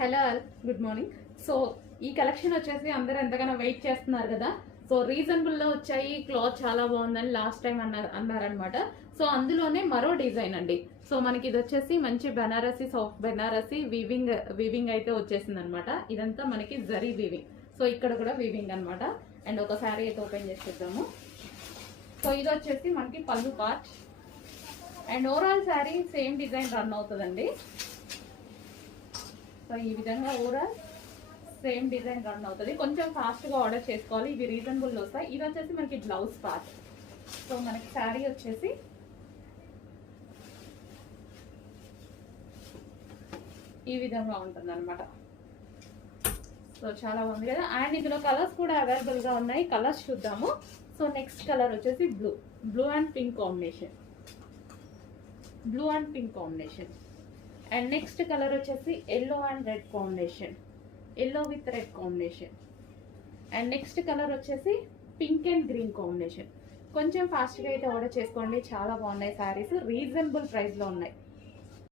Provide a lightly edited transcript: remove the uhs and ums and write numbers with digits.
Hello good morning. So ఈ collection వచ్చేసి అందరూ ఎంతగానో వెయిట్ చేస్తున్నారు కదా. సో రీజనబుల్లో వచ్చాయి, క్లాత్ చాలా బాగుందని లాస్ట్ టైం అన్నారనమాట. సో అందులోనే మరో డిజైన్ అండి. సో మనకి ఇది వచ్చేసి మంచి బెనారసీ, సాఫ్ట్ బెనారసీ వీవింగ్ అయితే వచ్చేసింది అనమాట. ఇదంతా మనకి జరీ వీవింగ్. సో ఇక్కడ కూడా వీవింగ్ అనమాట. అండ్ ఒక శారీ అయితే ఓపెన్ చేసి చూద్దాము. సో ఇది వచ్చేసి మనకి పళ్ళు part and overall sari same design run అవుతుందండి. సో ఈ విధంగా ఓవరాల్ సేమ్ డిజైన్ రన్ అవుతుంది. కొంచెం ఫాస్ట్గా ఆర్డర్ చేసుకోవాలి, ఇవి రీజనబుల్లో వస్తాయి. ఇది వచ్చేసి మనకి బ్లౌజ్ పార్ట్. సో మనకి శారీ వచ్చేసి ఈ విధంగా ఉంటుంది అనమాట. సో చాలా బాగుంది కదా. అండ్ ఇందులో కలర్స్ కూడా అవైలబుల్గా ఉన్నాయి, కలర్స్ చూద్దాము. సో నెక్స్ట్ కలర్ వచ్చేసి blue and pink combination. And next colour వచ్చేసి yellow and red combination, yellow with red combination. And next colour వచ్చేసి పింక్ అండ్ గ్రీన్ కాంబినేషన్. కొంచెం ఫాస్ట్గా అయితే ఆర్డర్ చేసుకోండి, చాలా బాగున్నాయి శారీస్, రీజనబుల్ ప్రైస్లో ఉన్నాయి.